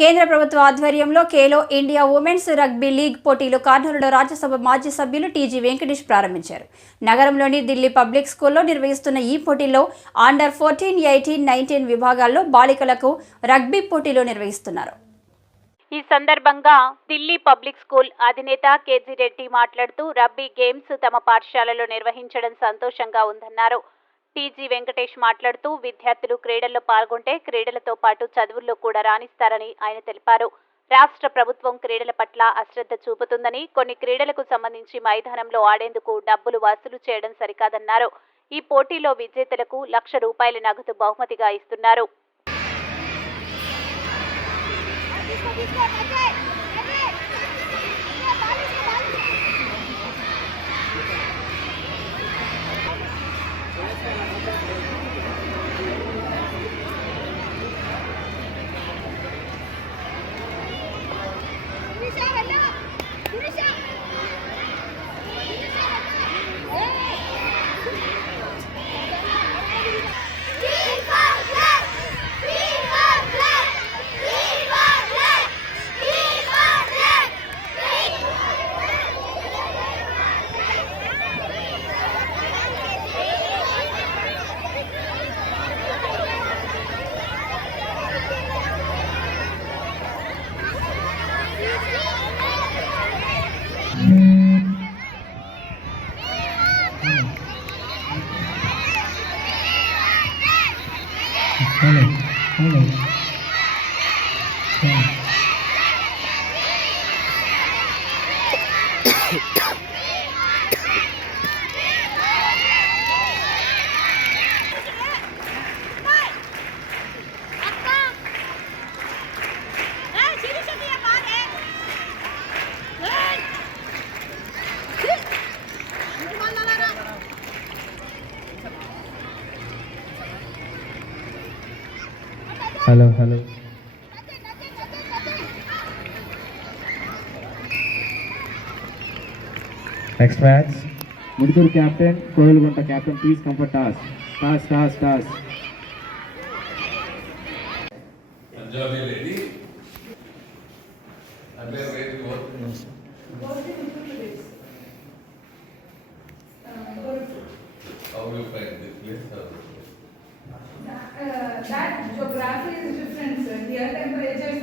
కేంద్ర ప్రభుత్వ ఆధ్వర్యంలో Khelo India women's rugby league పోటీలు కర్నూలులో రాజ్యసభ మాజీ సభ్యులు టీజీ వెంకటేష్ ప్రారంభించారు. నగరంలోని ఢిల్లీ పబ్లిక్ స్కూల్లో నిర్వహిస్తున్న ఈ పోటీల్లో అండర్ ఫోర్టీన్ ఎయిటీన్ నైన్టీన్ విభాగాల్లో బాలికలకు రగ్బీ పోటీలు నిర్వహిస్తున్నారు. ఈ సందర్భంగా ఢిల్లీ పబ్లిక్ స్కూల్ అధినేత కేజీ రెడ్డి మాట్లాడుతూ రబ్బీ గేమ్స్ తమ పాఠశాలలో నిర్వహించడం సంతోషంగా ఉందన్నారు. టీజీ వెంకటేష్ మాట్లాడుతూ విద్యార్థులు క్రీడల్లో పాల్గొంటే క్రీడలతో పాటు చదువుల్లో కూడా రాణిస్తారని ఆయన తెలిపారు. రాష్ట్ర ప్రభుత్వం క్రీడల పట్ల అశ్రద్ధ చూపుతుందని కొన్ని క్రీడలకు సంబంధించి మైదానంలో ఆడేందుకు డబ్బులు వసూలు చేయడం సరికాదన్నారు. ఈ పోటీలో విజేతలకు లక్ష రూపాయల నగదు బహుమతిగా ఇస్తున్నారు. Dale, dale. dale. Thank you. Hello hello. Next match मुड़ूर captain कोयल गुंट captain please comfort task task task task Punjabi graph is difference here temperature